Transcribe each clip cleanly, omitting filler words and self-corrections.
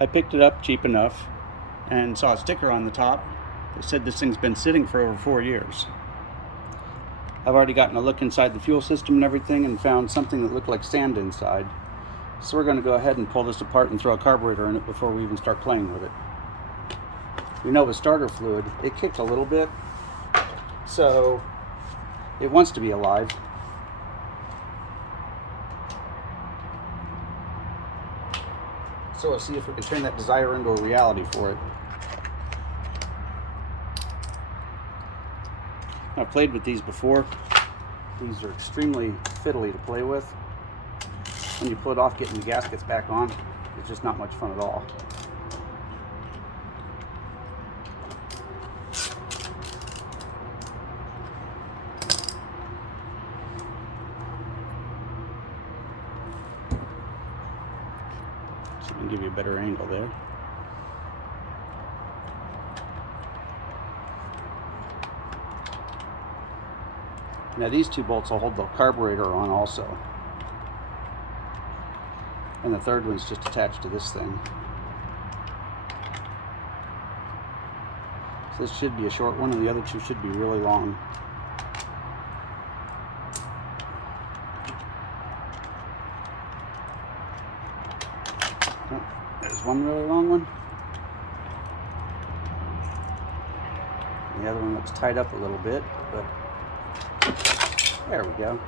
I picked it up cheap enough and saw a sticker on the top that said this thing's been sitting for over 4 years. I've already gotten a look inside the fuel system and everything and found something that looked like sand inside. So we're going to go ahead and pull this apart and throw a carburetor in it before we even start playing with it. We know with starter fluid, it kicked a little bit, so it wants to be alive. So we'll see if we can turn that desire into a reality for it. I've played with these before. These are extremely fiddly to play with. When you pull it off, getting the gaskets back on, it's just not much fun at all. So I can give you a better angle there. Now these two bolts will hold the carburetor on also. And the third one's just attached to this thing. So this should be a short one and the other two should be really long. Oh, there's one really long one. The other one looks tied up a little bit, but there we go.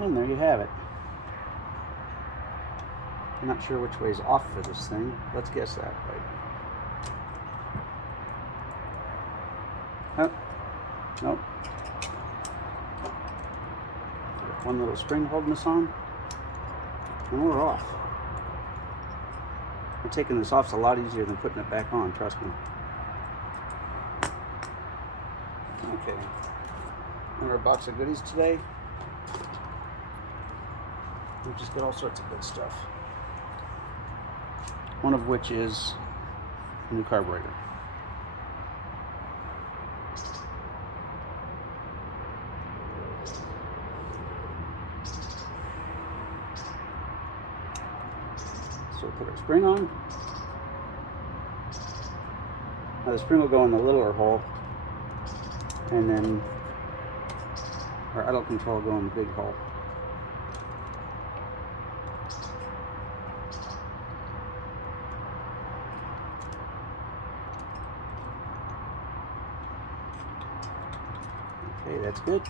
And there you have it. I'm not sure which way is off for this thing. Let's guess that way. Oh, nope. Got one little spring holding us on, and we're off. Taking this off is a lot easier than putting it back on, trust me. Okay, another box of goodies today. We just got all sorts of good stuff. One of which is a new carburetor. So we'll put our spring on. Now the spring will go in the littler hole, and then our idle control will go in the big hole. Okay, that's good.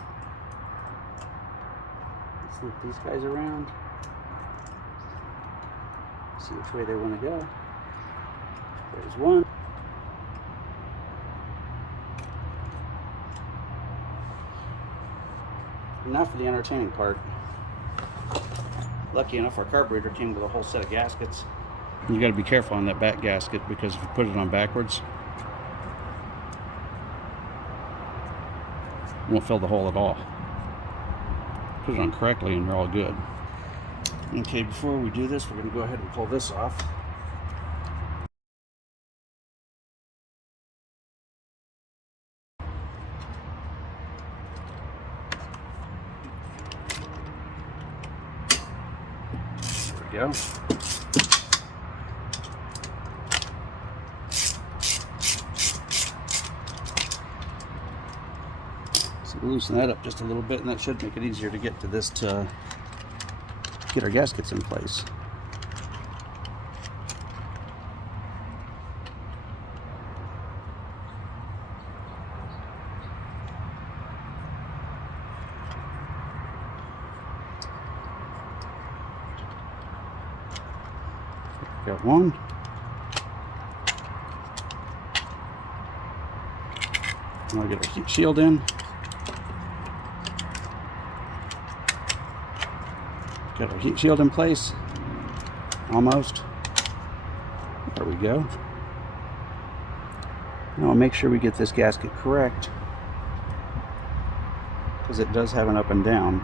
Let's loop these guys around. See which way they want to go. There's one. And now for the entertaining part. Lucky enough, our carburetor came with a whole set of gaskets. You got to be careful on that back gasket because if you put it on backwards, it won't fill the hole at all. Put it on correctly and you're all good. Okay, before we do this, we're going to go ahead and pull this off. There we go. So loosen that up just a little bit, and that should make it easier to get to this to get our gaskets in place. Got one. Now we get our heat shield in. Got our heat shield in place. Almost. There we go. Now I'll make sure we get this gasket correct, because it does have an up and down.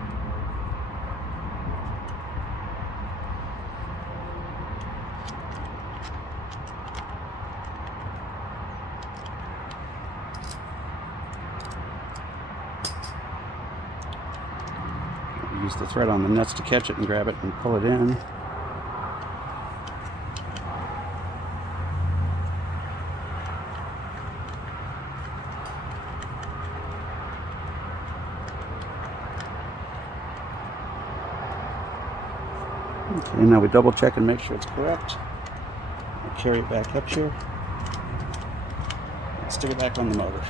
There we Use the thread on the nuts to catch it and grab it and pull it in. Okay, now we double check and make sure it's correct. We'll carry it back up here. And stick it back on the motor.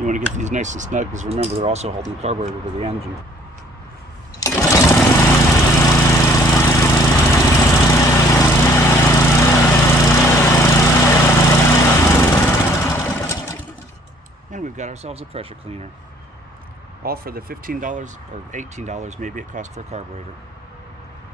You want to get these nice and snug because remember they're also holding the carburetor to the engine. And we've got ourselves a pressure cleaner. All for the $15 or $18 maybe it cost for a carburetor.